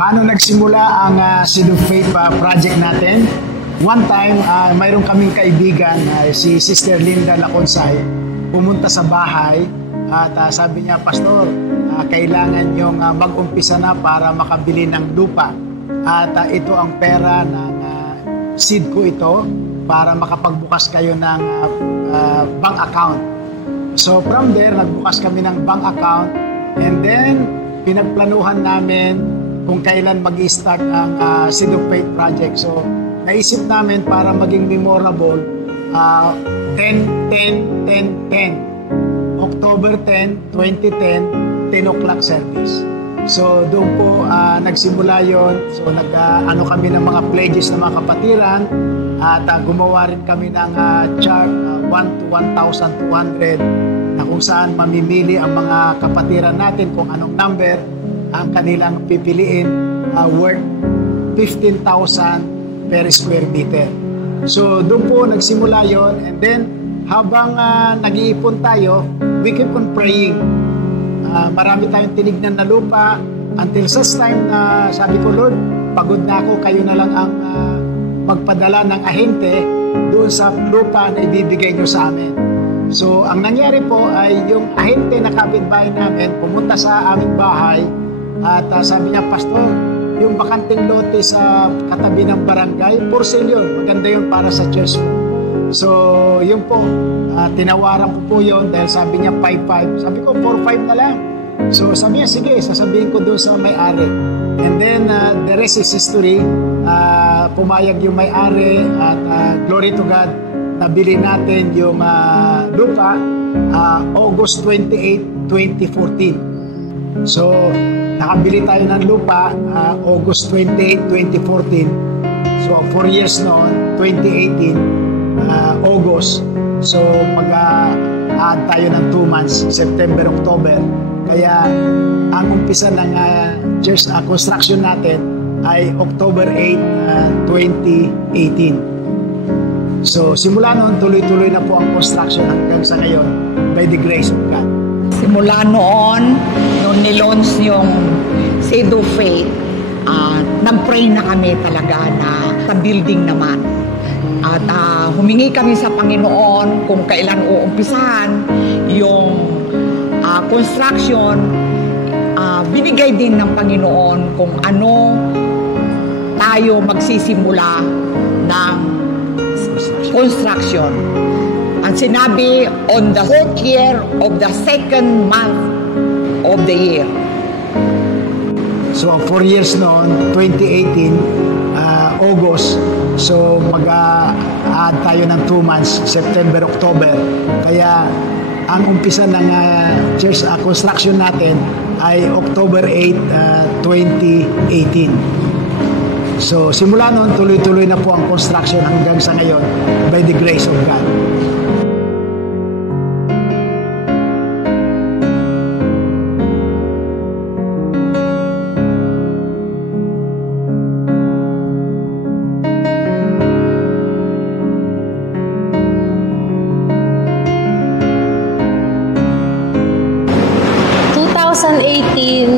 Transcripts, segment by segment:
Paano nagsimula ang Seed of Faith project natin? One time, mayroon kaming kaibigan, si Sister Linda Laconsay, pumunta sa bahay at sabi niya, Pastor, kailangan niyong mag-umpisa na para makabili ng lupa. At ito ang pera ng seed ko ito para makapagbukas kayo ng bank account. So from there, nagbukas kami ng bank account and then pinagplanuhan namin kung kailan mag-i-start ang Seed of Faith project. So naisip namin para maging memorable, 10-10-10-10. October 10, 2010, 10 o'clock service. So doon po nagsimula yon. So nag-ano kami ng mga pledges ng mga kapatiran at gumawa rin kami ng chart 1 to 1,200 na kung saan mamimili ang mga kapatiran natin kung anong number ang kanilang pipiliin worth 15,000 per square meter. So doon po nagsimula yon, and then habang nag-iipon tayo, we keep on praying. Marami tayong tinignan na lupa until such time na sabi ko, Lord, pagod na ako, kayo na lang ang magpadala ng ahente doon sa lupa na ibibigay nyo sa amin. So ang nangyari po ay yung ahente na kapitbahay namin pumunta sa aming bahay at sabi niya, Pastor, yung bakanting lote sa katabi ng barangay, for sale yun. Maganda yun para sa church. So, yun po, tinawaran ko po yun dahil sabi niya 5-5. Sabi ko, 4-5 na lang. So, sabi niya, sige, sasabihin ko doon sa may-ari. And then, the rest is history. Pumayag yung may-ari at glory to God, nabili natin yung lupa August 28, 2014. So, nakabili tayo ng lupa August 28, 2014. So, 4 years noon, 2018, August. So, mag-add tayo ng 2 months, September, October. Kaya, ang umpisa ng church construction natin ay October 8, 2018. So, simula noon, tuloy-tuloy na po ang construction hanggang sa ngayon by the grace of God. Simula noon, nung nilaunch yung Seed of Faith, nag-pray na kami talaga na sa building naman. At humingi kami sa Panginoon kung kailan uumpisahan yung construction. Binigay din ng Panginoon kung ano tayo magsisimula ng construction. Ang sinabi, on the 4th year of the 2nd month of the year. So, 4 years noon, 2018, August. So, mag-add tayo ng 2 months, September, October. Kaya, ang umpisa ng church construction natin ay October 8, 2018. So, simula noon, tuloy-tuloy na po ang construction hanggang sa ngayon by the grace of God.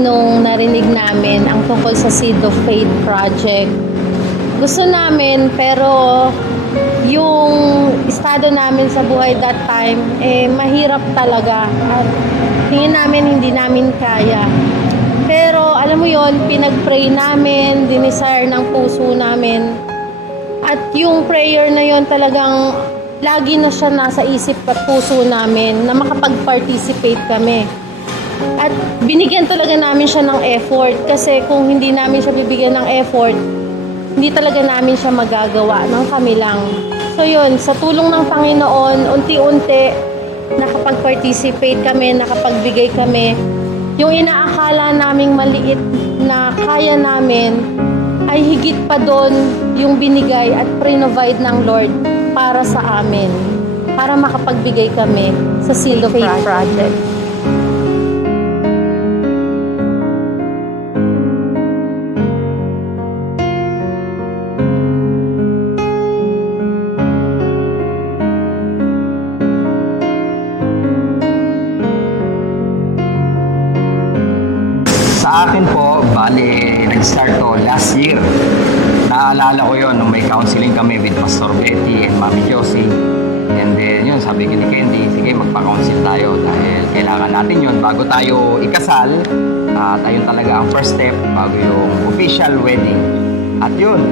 Nung narinig namin ang tungkol sa Seed of Faith project, gusto namin, pero yung estado namin sa buhay that time, mahirap talaga. At tingin namin hindi namin kaya. Pero alam mo yon, pinag-pray namin, dinesire ng puso namin. At yung prayer na yon talagang lagi na siya nasa isip at puso namin na makapag-participate kami. At binigyan talaga namin siya ng effort kasi kung hindi namin siya bibigyan ng effort, hindi talaga namin siya magagawa ng kami lang. So yun, sa tulong ng Panginoon, unti-unti nakapag-participate kami, nakapagbigay kami. Yung inaakala naming maliit na kaya namin ay higit pa doon yung binigay at provide ng Lord para sa amin, para makapagbigay kami sa Seed of Faith project. Sa akin po, bali, nag-start to last year. Naalala ko yon nung may counseling kami with Pastor Betty and Mami Josie. And then yun, sabi ko ni Candy, sige magpa-counsel tayo dahil kailangan natin yun bago tayo ikasal. At ayun talaga ang first step bago yung official wedding. At yun,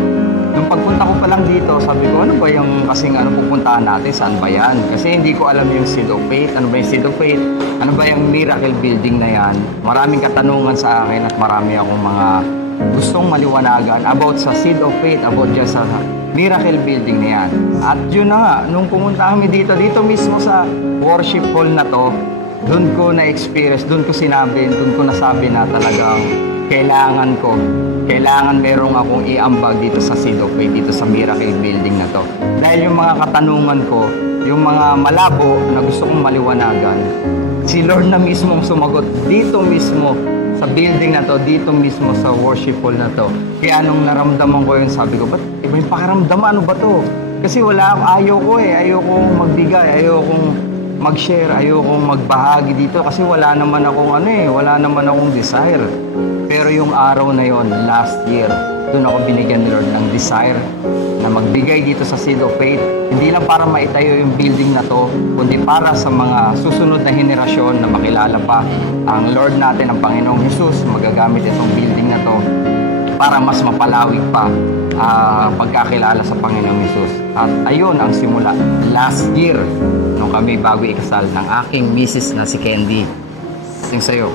nung pagpunta ko pa lang dito, sabi ko, ano ba yung kasing pupuntahan natin, saan ba yan? Kasi hindi ko alam yung Seed of Faith, ano ba yung Seed of Faith, ano ba yung Miracle Building na yan. Maraming katanungan sa akin at marami akong mga gustong maliwanagan about sa Seed of Faith, about dyan sa Miracle Building na yan. At yun na nga, nung pumunta kami dito mismo sa worship hall na to, doon ko na-experience, doon ko sinabi, doon ko nasabi na talagang kailangan merong akong iambag dito sa Seed of Faith, dito sa Miracle Building na to. Dahil yung mga katanungan ko, yung mga malabo na gusto kong maliwanagan, si Lord na mismo sumagot dito mismo sa building na to, dito mismo sa worship hall na to. Kaya nung naramdaman ko yun, sabi ko, ba't iba yung pakiramdaman? Ano ba to? Kasi ayaw kong magbigay, ayaw kong mag-share, ayaw kong magbahagi dito kasi wala naman akong desire. Pero yung araw na yon, last year, doon ako binigyan ni Lord ng desire na magbigay dito sa Seed of Faith. Hindi lang para maitayo yung building na to, kundi para sa mga susunod na henerasyon na makilala pa ang Lord natin, ang Panginoong Jesus. Magagamit itong building na to para mas mapalawig pa pagkakilala sa Panginoong Jesus. At ayun ang simula last year nung kami bago ikasal ng aking misis na si Candy. Yung sa'yo.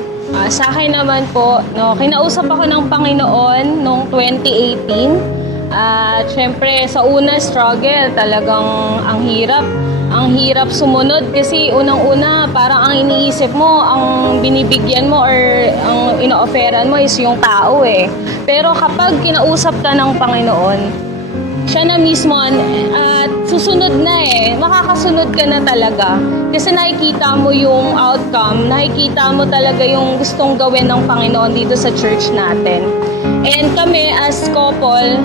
Sa akin naman po, kinausap ako ng Panginoon noong 2018. At syempre, sa una struggle, talagang ang hirap sumunod kasi unang-una, parang ang iniisip mo, ang binibigyan mo or ang ino-offeran mo is yung tao eh. Pero kapag kinausap ka ng Panginoon, siya na mismo at susunod na makakasunod ka na talaga kasi nakikita mo yung outcome, nakikita mo talaga yung gustong gawin ng Panginoon dito sa church natin. And kami as couple,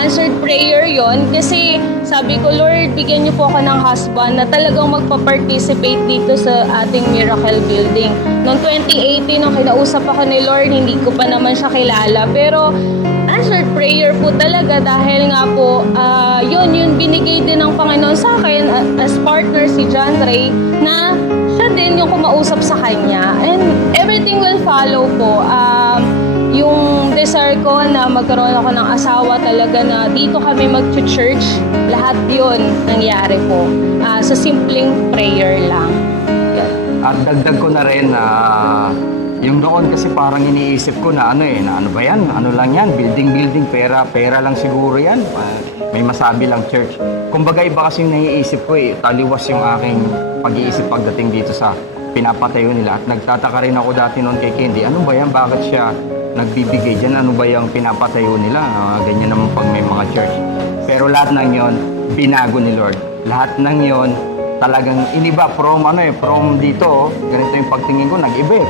answered prayer yon kasi sabi ko, Lord, bigyan niyo po ako ng husband na talagang magpa-participate dito sa ating Miracle Building. Noong 2018, nung kinausap ako ni Lord, hindi ko pa naman siya kilala, pero answered prayer po talaga dahil nga po, yun binigay din ng Panginoon sa akin as partner si John Ray na siya din yung kumausap sa kanya. And everything will follow po. Yung desire ko na magkaroon ako ng asawa talaga na dito kami mag-church, lahat yun nangyari po. Sa simpleng prayer lang. Yun. At dagdag ko na rin na yung doon kasi parang iniisip ko na ano ba yan? Ano lang yan? Building, pera lang siguro yan. May masabi lang church. Kumbaga iba kasi yung naiisip ko taliwas yung aking pag-iisip pagdating dito sa pinapatayo nila. At nagtataka rin ako dati noon kay Candy, ano ba yan? Bakit siya nagbibigay dyan? Ano ba yung pinapatayo nila? Ganyan naman pag may mga church. Pero lahat ng yon binago ni Lord. Lahat ng yon talagang iniba from dito, ganito yung pagtingin ko, nag-iba.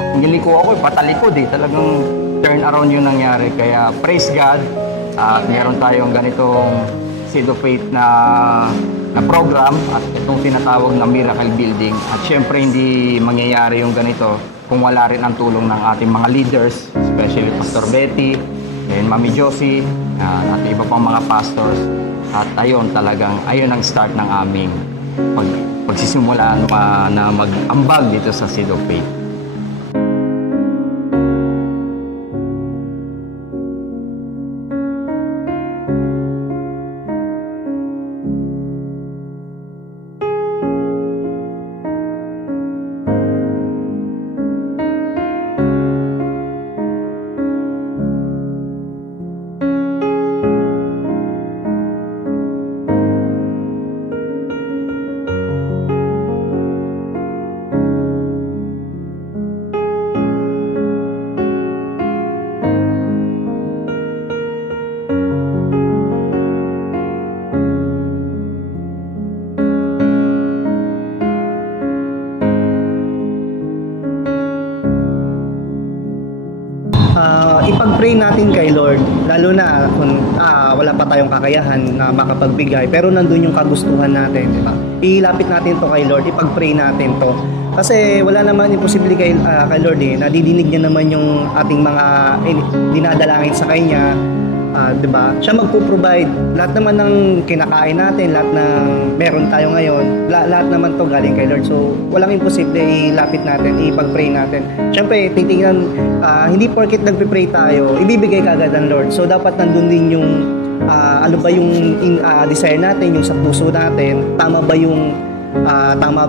Niliko ako, patalikod talagang turn around yung nangyari. Kaya praise God at meron tayong ganitong Seed of Faith na program at itong tinatawag na Miracle Building. At syempre hindi mangyayari yung ganito kung wala rin ang tulong ng ating mga leaders, especially Pastor Betty and Mami Josie at iba pang mga pastors. At ayun ang start ng aming pagsisimula na mag-ambag dito sa Seed of Faith. Ipag-pray natin kay Lord, lalo na kung wala pa tayong kakayahan na makapagbigay, pero nandun yung kagustuhan natin, di ba? Ilapit natin to kay Lord, ipag-pray natin to. Kasi wala naman imposible kay Lord nadidinig niya naman yung ating mga dinadalangin sa Kanya. 'Di ba? Siya magpo-provide lahat naman ng kinakain natin, lahat ng meron tayo ngayon, lahat naman to galing kay Lord. So walang imposible, ilapit natin, ipag-pray natin. Syempre titingnan, hindi porket nagpe-pray tayo ibibigay kaagad ng Lord. So dapat nandun din yung ano ba yung desire natin, yung sa puso natin, tama ba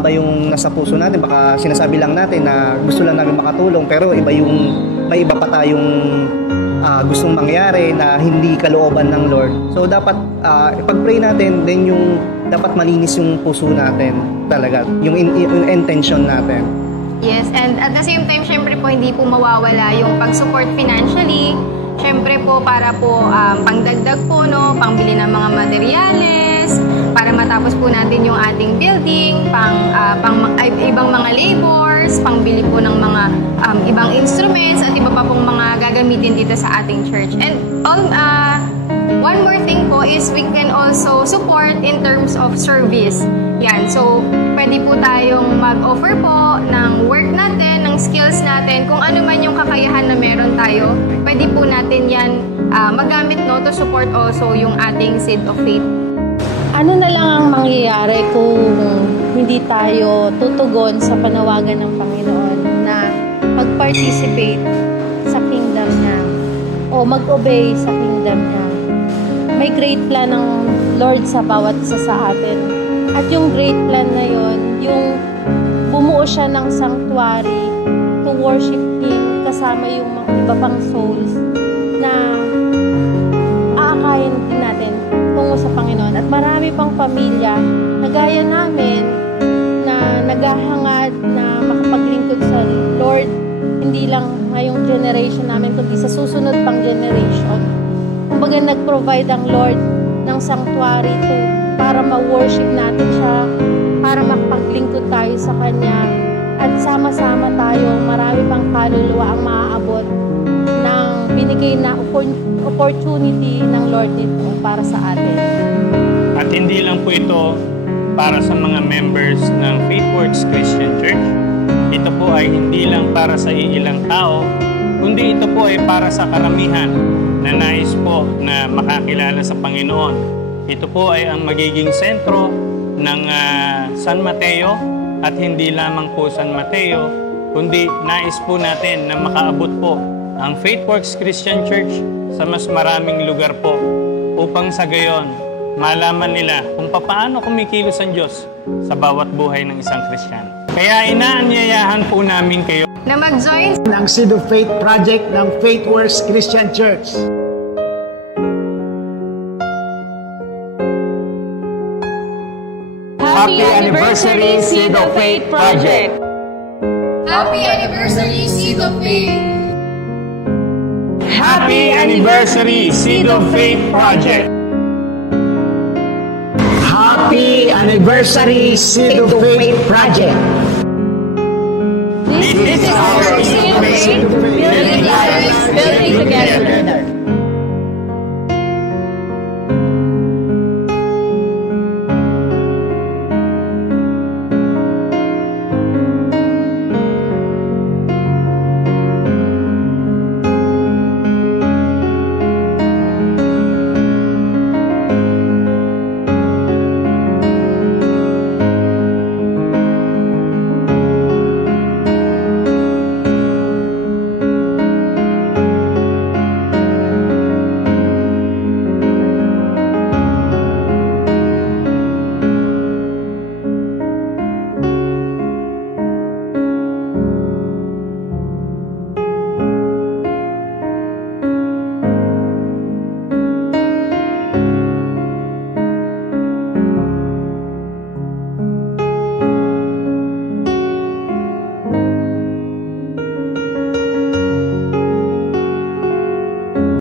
yung nasa puso natin. Baka sinasabi lang natin na gusto lang namin makatulong, pero may iba pa tayong gustong mangyari na hindi kalooban ng Lord. So dapat ipag-pray natin, then yung dapat malinis yung puso natin talaga, yung intention natin. Yes, and at the same time, syempre po hindi po mawawala yung pag-support financially. Syempre po para po pangdagdag po, no, pangbili ng mga materyales, para matapos po natin yung ating building, ibang mga labors, pangbili po ng mga ibang instruments at iba pa pong mga gagamitin dito sa ating church. And one more thing po is we can also support in terms of service. Yan, so pwede po tayong mag-offer po ng work natin, ng skills natin, kung ano man yung kakayahan na meron tayo, pwede po natin yan magamit, no, to support also yung ating Seed of Faith. Ano na lang ang mangyayari kung hindi tayo tutugon sa panawagan ng Panginoon na mag-participate sa kingdom niya o mag-obey sa kingdom niya? May great plan ng Lord sa bawat isa sa atin. At yung great plan na yon, yung bumuo siya ng sanctuary to worship Him kasama yung mga iba pang souls na aakayin din natin tungo sa Panginoon. At marami pang pamilya na gaya namin na naghahangad na makapaglingkod sa Lord, hindi lang ngayong generation namin, kundi sa susunod pang generation. Kumbaga nag-provide ang Lord ng sanctuary para ma-worship natin siya, para makapaglingkod tayo sa Kanya, at sama-sama tayo, marami pang kaluluwa ang maaabot ng binigay na opportunity ng Lord nito para sa atin. At hindi lang po ito para sa mga members ng Faithworks Christian Church. Ito po ay hindi lang para sa iilang tao, kundi ito po ay para sa karamihan na nais po na makakilala sa Panginoon. Ito po ay ang magiging sentro ng San Mateo, at hindi lamang po San Mateo, kundi nais po natin na makaabot po ang Faithworks Christian Church sa mas maraming lugar po, upang sa gayon malaman nila kung paano kumikilos ang Diyos sa bawat buhay ng isang Kristiyano. Kaya inaanyayahan po namin kayo na mag-join ng Seed of Faith Project ng Faithworks Christian Church. Happy anniversary, Seed of Faith Project! Happy anniversary, Seed of Faith! Happy anniversary, Seed of Faith Project! Happy anniversary, Seed of Faith Project! This is our Seed of Faith